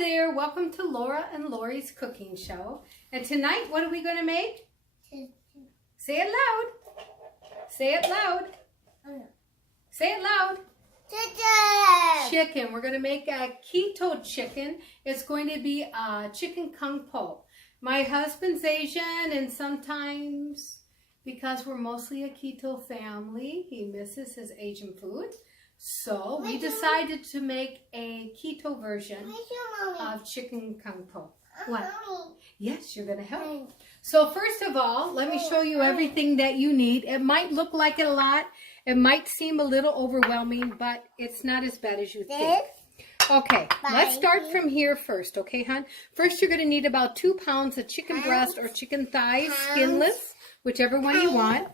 there, welcome to Laura and Lori's cooking show. And tonight, what are we going to make? Say it loud. Say it loud. Say it loud. Chicken. We're going to make a keto chicken. It's going to be a chicken KungPao. My husband's Asian, and sometimes, because we're mostly a keto family, he misses his Asian food. So we decided to make a keto version of chicken KungPao. What? Yes, you're going to help. So first of all, let me show you everything that you need. It might look like it a lot. It might seem a little overwhelming, but it's not as bad as you think. Okay, let's start from here first, okay, hon? First, you're going to need about 2 pounds of chicken breast or chicken thighs, skinless, whichever one you want.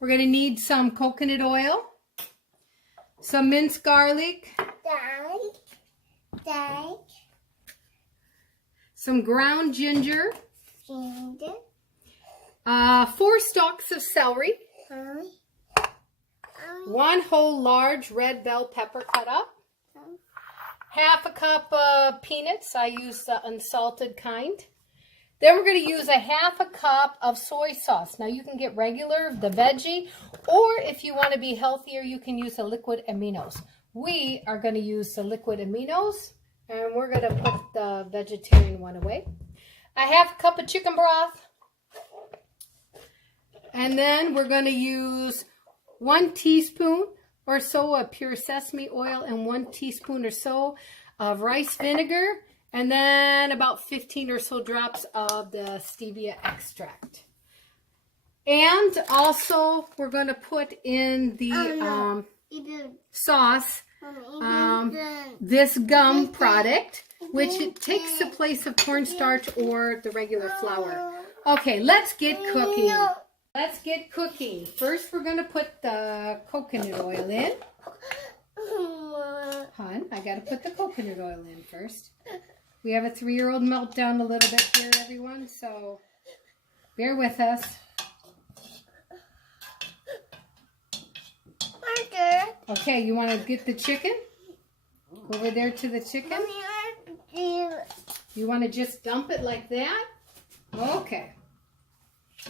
We're going to need some coconut oil, some minced garlic, some ground ginger, 4 stalks of celery, 1 whole large red bell pepper cut up, half a cup of peanuts. I use the unsalted kind. Then we're going to use a half a cup of soy sauce. Now you can get regular, the veggie, or if you want to be healthier, you can use the liquid aminos. We are going to use the liquid aminos, and we're going to put the vegetarian one away. A half a cup of chicken broth. And then we're going to use 1 teaspoon or so of pure sesame oil and 1 teaspoon or so of rice vinegar, and then about 15 or so drops of the stevia extract. And also we're going to put in the sauce this gum product, which it takes the place of cornstarch or the regular flour. Okay, let's get cooking. Let's get cooking. First, we're going to put the coconut oil in. Hon, I got to put the coconut oil in first. We have a 3-year-old meltdown a little bit here, everyone, so bear with us. Okay, you want to get the chicken? Over there to the chicken? You want to just dump it like that? Okay.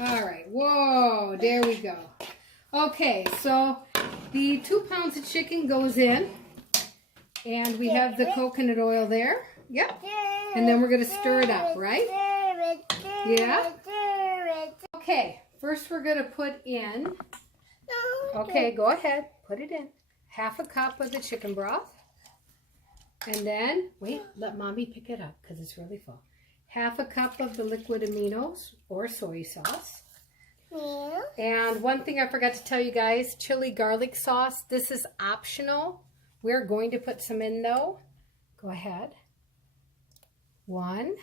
All right. Whoa, there we go. Okay, so the 2 pounds of chicken goes in, and we have the coconut oil there. Yep. And then we're going to stir it up, right? Yeah. Okay, first we're going to put in, okay, go ahead, put it in, half a cup of the chicken broth. And then, wait, let mommy pick it up because it's really full. Half a cup of the liquid aminos or soy sauce. Yeah. And one thing I forgot to tell you guys, chili garlic sauce. This is optional. We're going to put some in though. Go ahead. 1.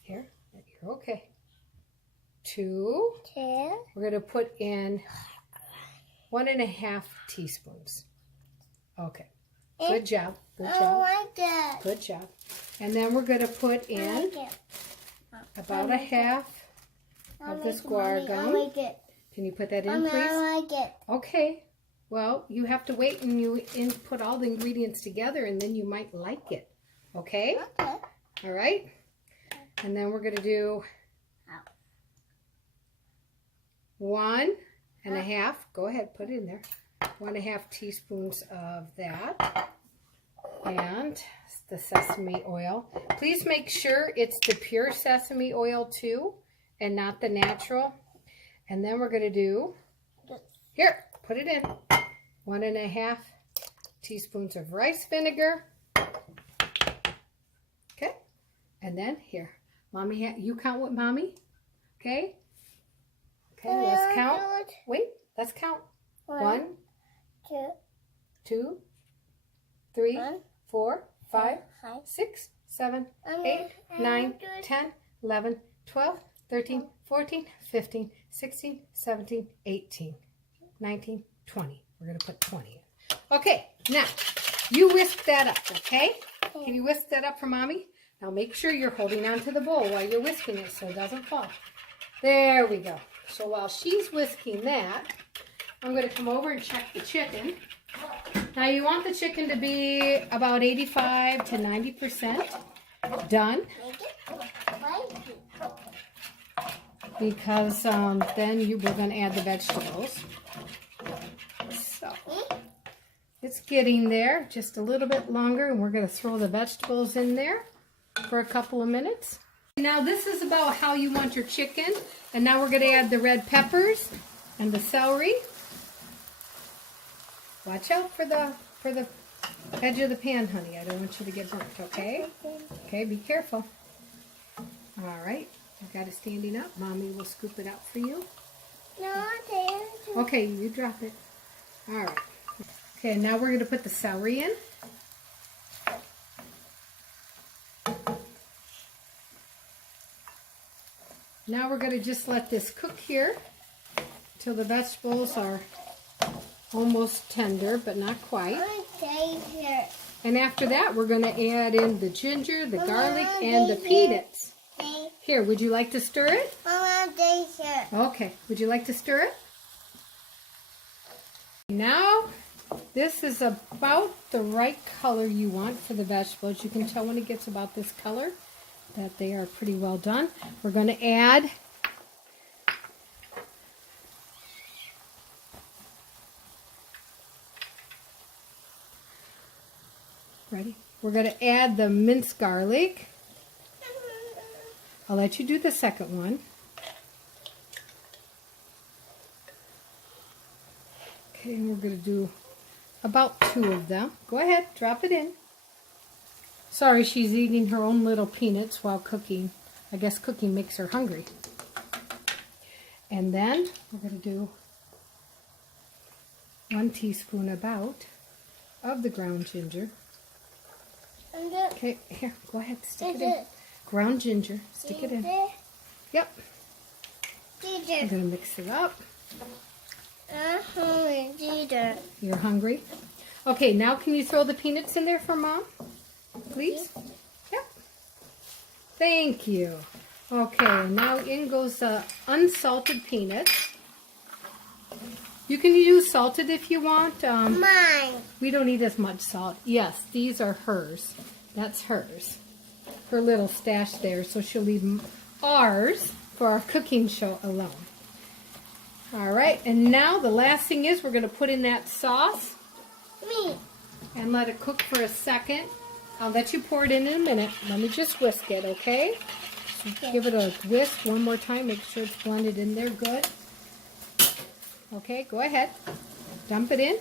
Here, you're okay. 2. We're going to put in 1.5 teaspoons. Okay. Good job. Good job. Good job. And then we're going to put in about a half of the square gum. Can you put that in, please? I like it. Okay. Well, you have to wait and you put all the ingredients together, and then you might like it. Okay? Okay. All right. And then we're going to do 1.5. Go ahead, put it in there. 1.5 teaspoons of that. And the sesame oil. Please make sure it's the pure sesame oil too, and not the natural. And then we're going to do, here, put it in, 1.5 teaspoons of rice vinegar. Okay. And then here, mommy, you count with mommy. Okay. Okay, let's count. Wait, let's count. 1, 2, 3, 4, 5, 6, 7, 8, 9, 10, 11, 12, 13, 14, 15, 16, 17, 18, 19, 20. We're going to put 20 in. Okay, now, you whisk that up, okay? Can you whisk that up for mommy? Now make sure you're holding on to the bowl while you're whisking it so it doesn't fall. There we go. So while she's whisking that, I'm going to come over and check the chicken. Now you want the chicken to be about 85 to 90% done. Because then we're going to add the vegetables. So it's getting there, just a little bit longer, and we're going to throw the vegetables in there for a couple of minutes. Now this is about how you want your chicken, and now we're going to add the red peppers and the celery. Watch out for the edge of the pan, honey. I don't want you to get burnt, okay? Okay, be careful. All right. I got it standing up. Mommy will scoop it out for you. No, okay, you drop it. All right. Okay, now we're going to put the celery in. Now we're going to just let this cook here till the vegetables are almost tender, but not quite. And after that, we're going to add in the ginger, the garlic, and the peanuts. Here, would you like to stir it? Okay, would you like to stir it? Now, this is about the right color you want for the vegetables. You can tell when it gets about this color that they are pretty well done. We're going to add ready? We're going to add the minced garlic. I'll let you do the second one. Okay, and we're going to do about 2 of them. Go ahead, drop it in. Sorry, she's eating her own little peanuts while cooking. I guess cooking makes her hungry. And then we're going to do 1 teaspoon about of the ground ginger. Okay, here, go ahead, stick it in. Ground ginger, stick it in. Yep. I'm going to mix it up. You're hungry? Okay, now can you throw the peanuts in there for Mom? Please? Yep. Thank you. Okay, now in goes the unsalted peanuts. You can use salted if you want. Mine. We don't need as much salt. Yes, these are hers. That's hers. Her little stash there, so she'll leave ours for our cooking show alone. All right, and now the last thing is we're going to put in that sauce. Me. And let it cook for a second. I'll let you pour it in a minute. Let me just whisk it, okay? So give it a whisk one more time. Make sure it's blended in there good. Okay, go ahead. Dump it in.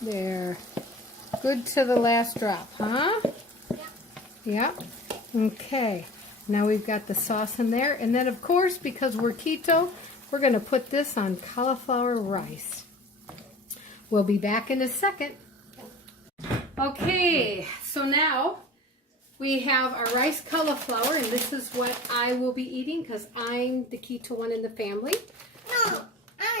There. Good to the last drop, huh? Yeah. Okay. Now we've got the sauce in there. And then, of course, because we're keto, we're going to put this on cauliflower rice. We'll be back in a second. Okay, so now we have our rice cauliflower, and this is what I will be eating because I'm the keto one in the family. No.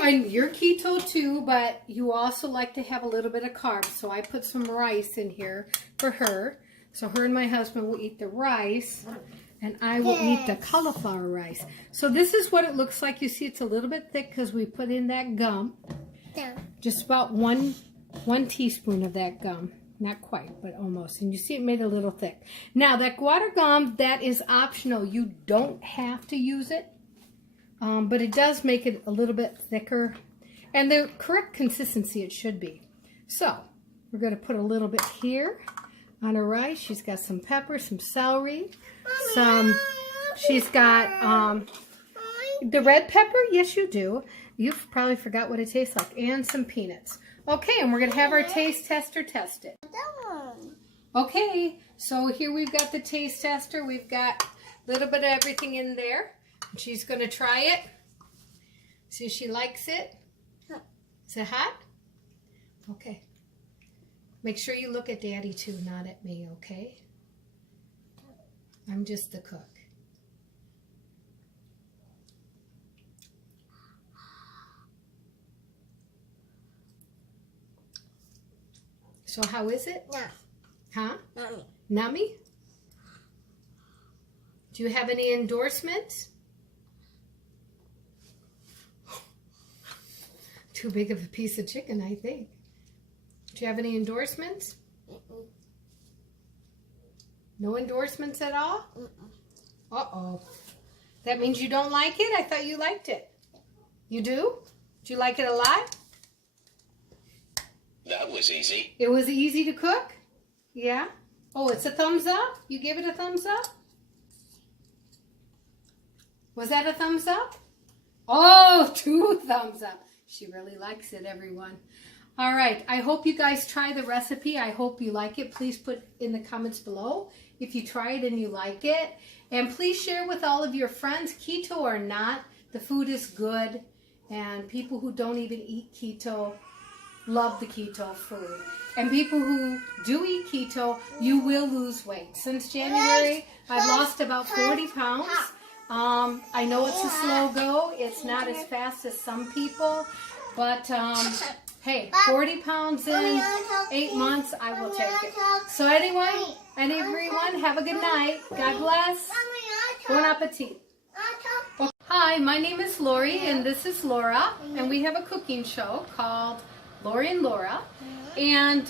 And you're keto too, but you also like to have a little bit of carbs. So I put some rice in here for her. So her and my husband will eat the rice, and I will eat the cauliflower rice. So this is what it looks like. You see it's a little bit thick because we put in that gum. Just about one teaspoon of that gum. Not quite, but almost. And you see it made a little thick. Now that guar gum, that is optional. You don't have to use it. But it does make it a little bit thicker. And the correct consistency it should be. So, we're going to put a little bit here on her rice. She's got some pepper, some celery, she's got the red pepper. Yes, you do. You've probably forgot what it tastes like. And some peanuts. Okay, and we're going to have our taste tester test it. Okay, so here we've got the taste tester. We've got a little bit of everything in there. She's going to try it. See if she likes it. Is it hot? Okay. Make sure you look at Daddy too, not at me, okay? I'm just the cook. So how is it? No. Huh? Mommy. Nummy? Do you have any endorsements? too big of a piece of chicken, I think. Do you have any endorsements? No endorsements at all? Uh-oh. That means you don't like it? I thought you liked it. You do? Do you like it a lot? That was easy. It was easy to cook? Yeah? Oh, it's a thumbs up? You give it a thumbs up? Was that a thumbs up? Oh, 2 thumbs up. She really likes it, everyone. All right. I hope you guys try the recipe. I hope you like it. Please put in the comments below if you try it and you like it. And please share with all of your friends, keto or not. The food is good. And people who don't even eat keto love the keto food. And people who do eat keto, you will lose weight. Since January, I've lost about 40 pounds. I know it's a slow go. It's not as fast as some people. But, hey, 40 pounds in 8 months, I will take it. So anyway, everyone, have a good night. God bless. Bon appetit. Hi, my name is Laurie, and this is Laura. And we have a cooking show called Laurie and Laura. And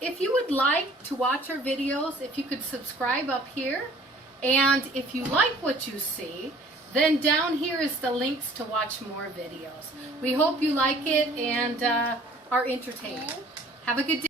if you would like to watch our videos, if you could subscribe up here. And if you like what you see, then down here is the links to watch more videos. We hope you like it and are entertained. Have a good day.